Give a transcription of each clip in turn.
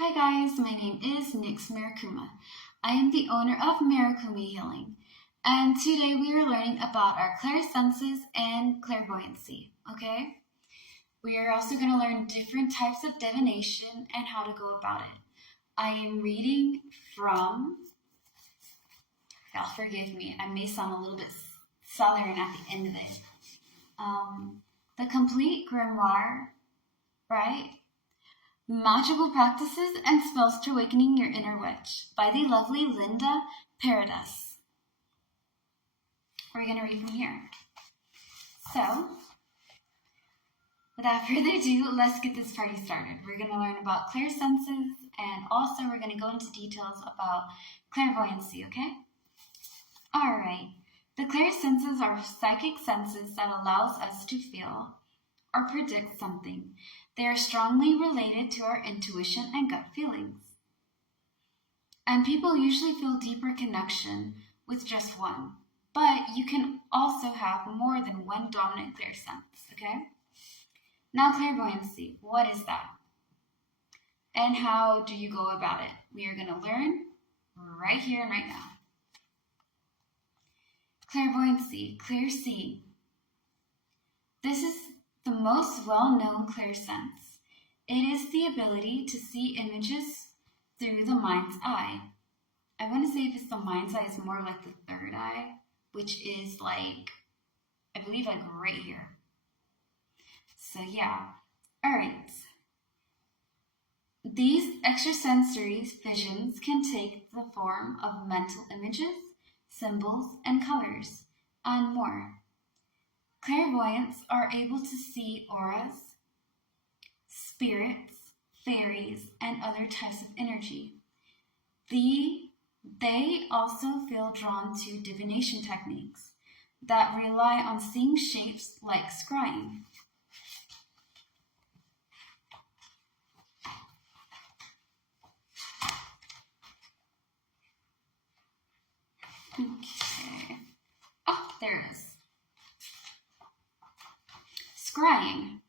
Hi guys, my name is Marikuma. I am the owner of Marikuma Healing, and today we are learning about our clairsenses and clairvoyancy, okay? We are also going to learn different types of divination and how to go about it. I am reading from, y'all forgive me, I may sound a little bit southern at the end of it. The Complete Grimoire, right? Magical Practices and Spells to Awakening Your Inner Witch by the lovely Linda Paradise. We're going to read from here. So, without further ado, let's get this party started. We're going to learn about clairsenses and also we're going to go into details about clairvoyancy, okay? Alright, the clairsenses are psychic senses that allows us to feel or predict something. They are strongly related to our intuition and gut feelings. And people usually feel deeper connection with just one. But you can also have more than one dominant clairsense, okay? Now clairvoyancy, what is that? And how do you go about it? We are going to learn right here and right now. Clairvoyancy, clear seeing. This is the most well-known clairsense. It is the ability to see images through the mind's eye. I want to say if it's the mind's eye, it's more like the third eye, which is like, I believe like right here. So yeah, alright. These extrasensory visions can take the form of mental images, symbols, and colors, and more. Clairvoyants are able to see auras, spirits, fairies, and other types of energy. They also feel drawn to divination techniques that rely on seeing shapes like scrying. Okay. Oh, there it is. Scrying.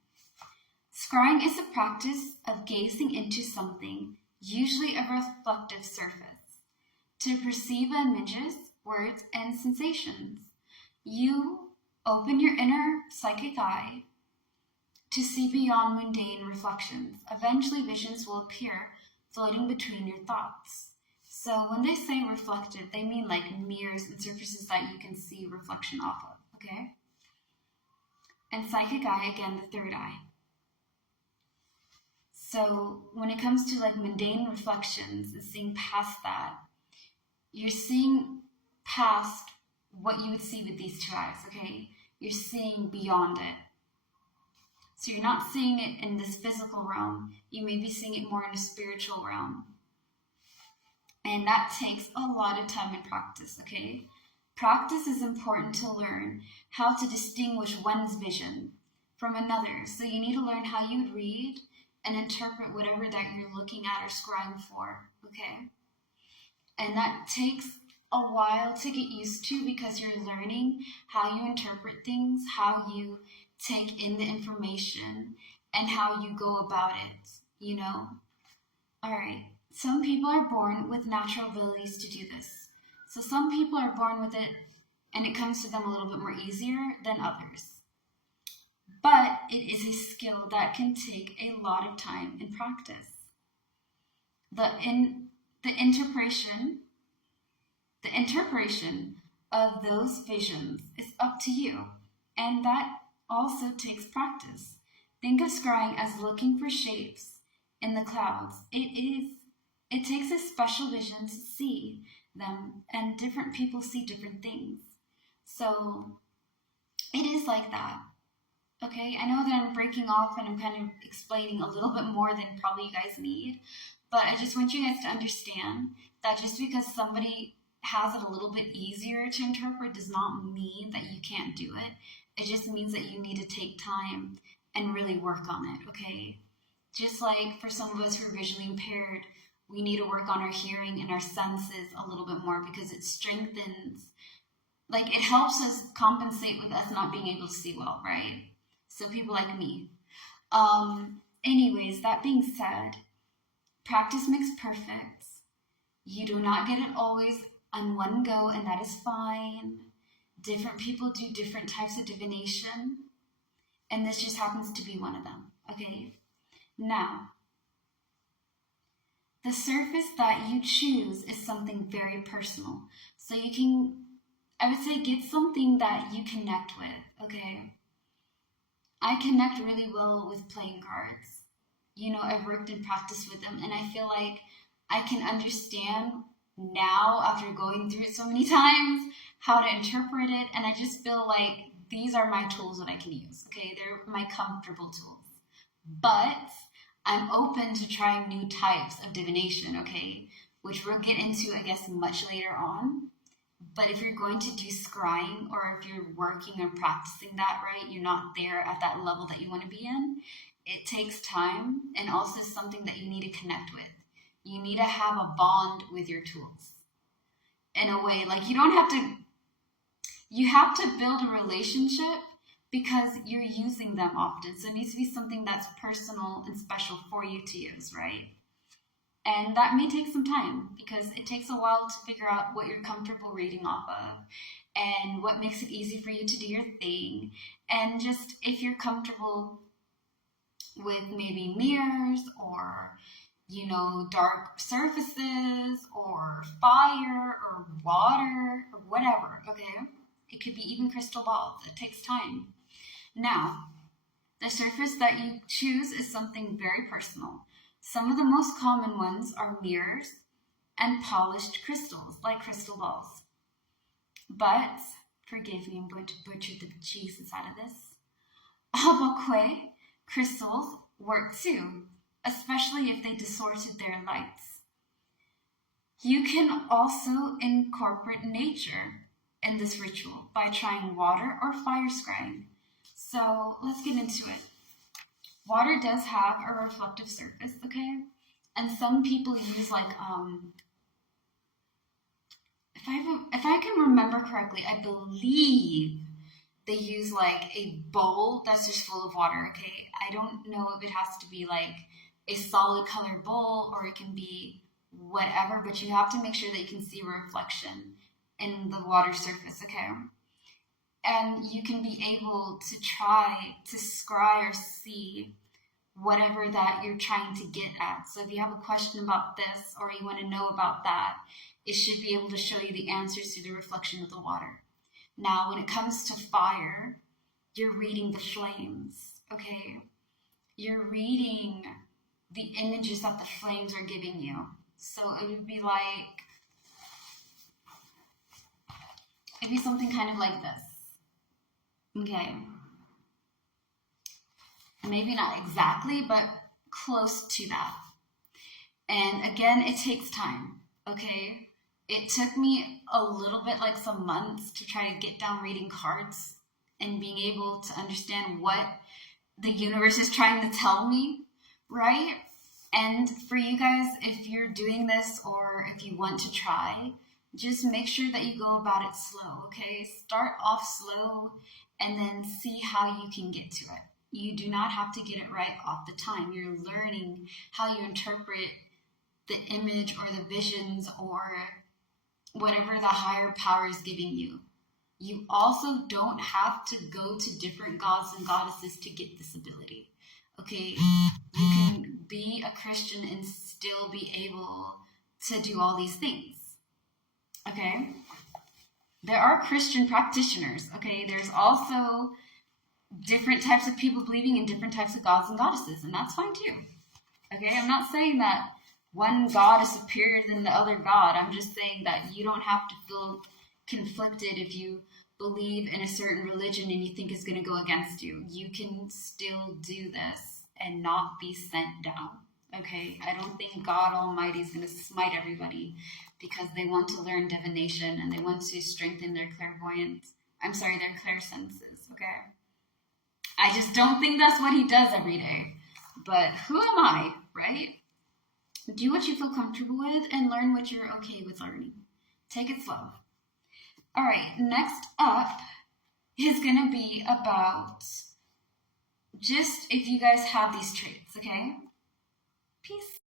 Scrying is the practice of gazing into something, usually a reflective surface, to perceive images, words, and sensations. You open your inner psychic eye to see beyond mundane reflections. Eventually, visions will appear floating between your thoughts. So when they say reflective, they mean like mirrors and surfaces that you can see reflection off of, okay? And psychic eye, again, the third eye. So when it comes to like mundane reflections and seeing past that, you're seeing past what you would see with these two eyes, okay? You're seeing beyond it. So you're not seeing it in this physical realm. You may be seeing it more in a spiritual realm. And that takes a lot of time and practice, okay? Practice is important to learn how to distinguish one's vision from another's. So you need to learn how you would read and interpret whatever that you're looking at or scrying for, okay? And that takes a while to get used to because you're learning how you interpret things, how you take in the information, and how you go about it, you know? All right, some people are born with natural abilities to do this. So some people are born with it and it comes to them a little bit more easier than others. But it is a skill that can take a lot of time and practice. The interpretation of those visions is up to you, and that also takes practice. Think of scrying as looking for shapes in the clouds. It takes a special vision to see them, and different people see different things. So it is like that. Okay, I know that I'm breaking off and I'm kind of explaining a little bit more than probably you guys need, but I just want you guys to understand that just because somebody has it a little bit easier to interpret does not mean that you can't do it. It just means that you need to take time and really work on it, okay? Just like for some of us who are visually impaired, we need to work on our hearing and our senses a little bit more because it strengthens, like it helps us compensate with us not being able to see well, right? So people like me. Anyways, that being said, Practice makes perfect. You do not get it always on one go, and that is fine. Different people do different types of divination, and this just happens to be one of them, okay? Now, the surface that you choose is something very personal. So you can, I would say, get something that you connect with, okay? I connect really well with playing cards. You know, I've worked and practiced with them, and I feel like I can understand now, after going through it so many times, how to interpret it, and I just feel like these are my tools that I can use, okay? They're my comfortable tools. But I'm open to trying new types of divination, okay? Which we'll get into, I guess, much later on. But if you're going to do scrying, or if you're working or practicing that, right, you're not there at that level that you want to be in, it takes time, and also something that you need to connect with. You need to have a bond with your tools. In a way, like you have to build a relationship because you're using them often. So it needs to be something that's personal and special for you to use, right? And that may take some time because it takes a while to figure out what you're comfortable reading off of and what makes it easy for you to do your thing. And just if you're comfortable with maybe mirrors or, you know, dark surfaces or fire or water or whatever, okay? It could be even crystal balls. It takes time. Now, the surface that you choose is something very personal. Some of the most common ones are mirrors and polished crystals, like crystal balls. But, forgive me, I'm going to butcher the Jesus out of this. Abakwe crystals work too, especially if they distorted their lights. You can also incorporate nature in this ritual by trying water or fire scrying. So let's get into it. Water does have a reflective surface, okay? And some people use like, if I can remember correctly, I believe they use like a bowl that's just full of water, okay? I don't know if it has to be like a solid colored bowl or it can be whatever, but you have to make sure that you can see a reflection in the water surface, okay? And you can be able to try to scry or see whatever that you're trying to get at. So if you have a question about this or you want to know about that, it should be able to show you the answers through the reflection of the water. Now, when it comes to fire, you're reading the flames, okay? You're reading the images that the flames are giving you. So it would be like, it'd be something kind of like this. Okay, maybe not exactly, but close to that. And again, it takes time, okay? It took me a little bit, like some months, to try to get down reading cards and being able to understand what the universe is trying to tell me, right? And for you guys, if you're doing this or if you want to try, just make sure that you go about it slow, okay? Start off slow and then see how you can get to it. You do not have to get it right off the time. You're learning how you interpret the image or the visions or whatever the higher power is giving you. You also don't have to go to different gods and goddesses to get this ability, okay? You can be a Christian and still be able to do all these things, okay? There are Christian practitioners, okay? There's also different types of people believing in different types of gods and goddesses, and that's fine too, okay? I'm not saying that one god is superior than the other god. I'm just saying that you don't have to feel conflicted if you believe in a certain religion and you think it's going to go against you. You can still do this and not be sent down, okay? I don't think God Almighty is going to smite everybody because they want to learn divination and they want to strengthen their their clairsenses, okay? I just don't think that's what he does every day. But who am I, right? Do what you feel comfortable with and learn what you're okay with learning. Take it slow. All right, next up is going to be about just if you guys have these traits, okay? Peace.